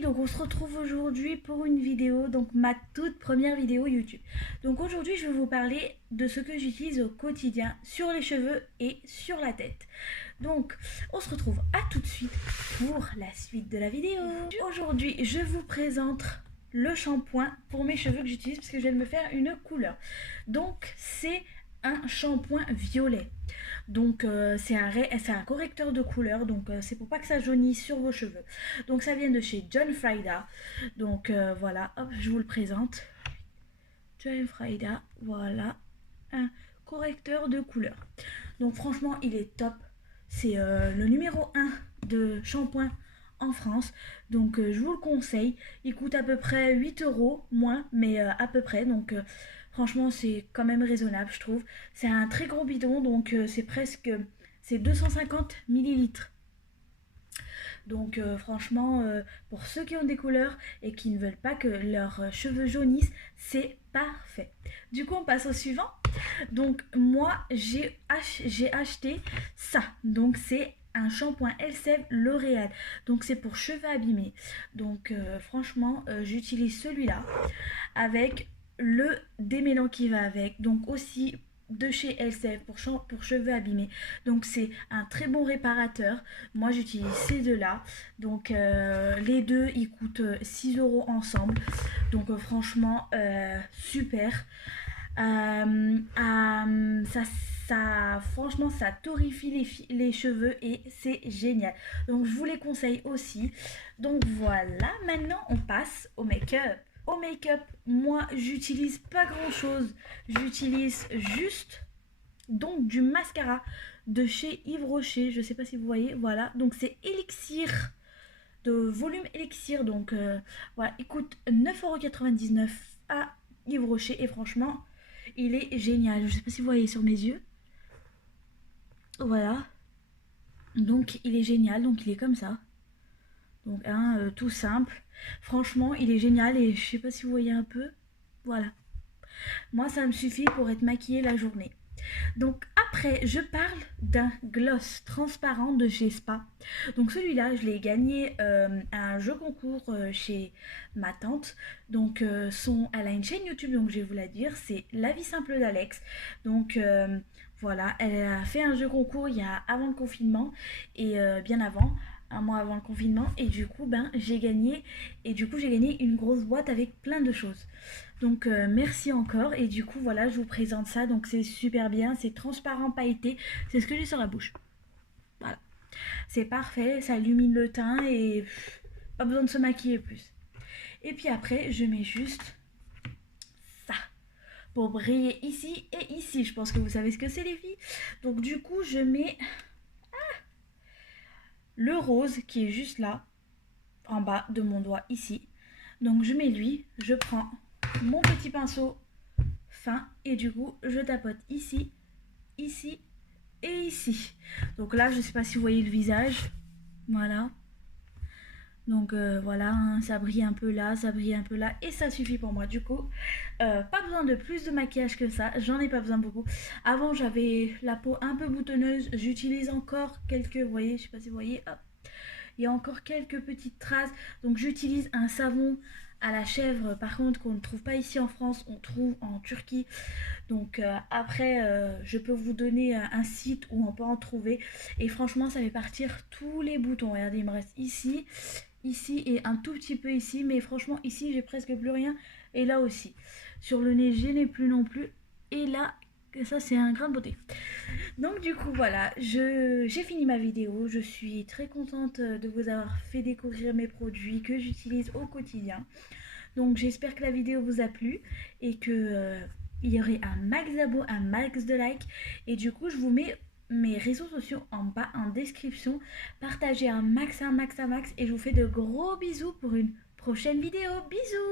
Donc on se retrouve aujourd'hui pour une vidéo, donc ma toute première vidéo YouTube. Donc aujourd'hui je vais vous parler de ce que j'utilise au quotidien sur les cheveux et sur la tête. Donc on se retrouve à tout de suite pour la suite de la vidéo. Aujourd'hui je vous présente le shampoing pour mes cheveux que j'utilise parce que je vais me faire une couleur. Donc c'est un shampoing violet. Donc c'est un correcteur de couleur, donc c'est pour pas que ça jaunisse sur vos cheveux. Donc ça vient de chez John Frieda. Donc voilà, hop, je vous le présente. John Frieda, voilà, un correcteur de couleur. Donc franchement il est top. C'est le numéro 1 de shampoing en France, donc je vous le conseille. Il coûte à peu près 8 € moins, mais à peu près, donc franchement c'est quand même raisonnable je trouve. C'est un très gros bidon, donc c'est 250 millilitres. Donc franchement pour ceux qui ont des couleurs et qui ne veulent pas que leurs cheveux jaunissent, c'est parfait. Du coup on passe au suivant. Donc moi j'ai acheté ça, donc c'est un shampoing Elseve L'Oréal, donc c'est pour cheveux abîmés. Donc franchement j'utilise celui-là avec le démêlant qui va avec, donc aussi de chez Elseve pour cheveux abîmés. Donc c'est un très bon réparateur. Moi j'utilise ces deux là, donc les deux ils coûtent 6 € ensemble, donc franchement super. Franchement ça torrifie les cheveux et c'est génial, donc je vous les conseille aussi. Donc voilà, maintenant on passe au make-up. Au make-up, moi j'utilise pas grand chose, j'utilise juste donc du mascara de chez Yves Rocher, je sais pas si vous voyez, voilà, donc c'est Elixir, de volume Elixir, donc voilà, il coûte 9,99 € à Yves Rocher et franchement il est génial. Je sais pas si vous voyez sur mes yeux, voilà, donc il est génial, donc il est comme ça, donc tout simple, franchement il est génial et je sais pas si vous voyez un peu, voilà, moi ça me suffit pour être maquillée la journée. Donc après je parle d'un gloss transparent de chez Spa. Donc celui-là je l'ai gagné à un jeu concours chez ma tante. Donc elle a une chaîne YouTube, donc je vais vous la dire, c'est La Vie Simple d'Alex. Donc voilà, elle a fait un jeu concours avant le confinement et bien avant, un mois avant le confinement, et du coup j'ai gagné, et du coup j'ai gagné une grosse boîte avec plein de choses. Donc merci encore, et du coup voilà je vous présente ça, donc c'est super bien, c'est transparent pailleté, c'est ce que j'ai sur la bouche, voilà, c'est parfait, ça illumine le teint et pas besoin de se maquiller plus. Et puis après je mets juste ça pour briller ici et ici, je pense que vous savez ce que c'est les filles. Donc du coup je mets le rose qui est juste là en bas de mon doigt ici, donc je mets lui, je prends mon petit pinceau fin et du coup je tapote ici, ici et ici. Donc là je sais pas si vous voyez le visage, voilà, donc voilà, ça brille un peu là, ça brille un peu là, et ça suffit pour moi. Du coup pas besoin de plus de maquillage que ça, j'en ai pas besoin beaucoup. Avant j'avais la peau un peu boutonneuse, j'utilise encore quelques, vous voyez, je sais pas si vous voyez, hop, il y a encore quelques petites traces, donc j'utilise un savon à la chèvre, par contre, qu'on ne trouve pas ici en France, on trouve en Turquie. Donc après je peux vous donner un site où on peut en trouver, et franchement ça fait partir tous les boutons. Regardez, il me reste ici, ici et un tout petit peu ici, mais franchement ici j'ai presque plus rien, et là aussi sur le nez je n'ai plus non plus, et là ça c'est un grain de beauté. Donc du coup voilà, j'ai fini ma vidéo, je suis très contente de vous avoir fait découvrir mes produits que j'utilise au quotidien. Donc j'espère que la vidéo vous a plu et que il y aurait un max d'abos, un max de likes, et du coup je vous mets mes réseaux sociaux en bas en description. Partagez un max, et je vous fais de gros bisous pour une prochaine vidéo. Bisous.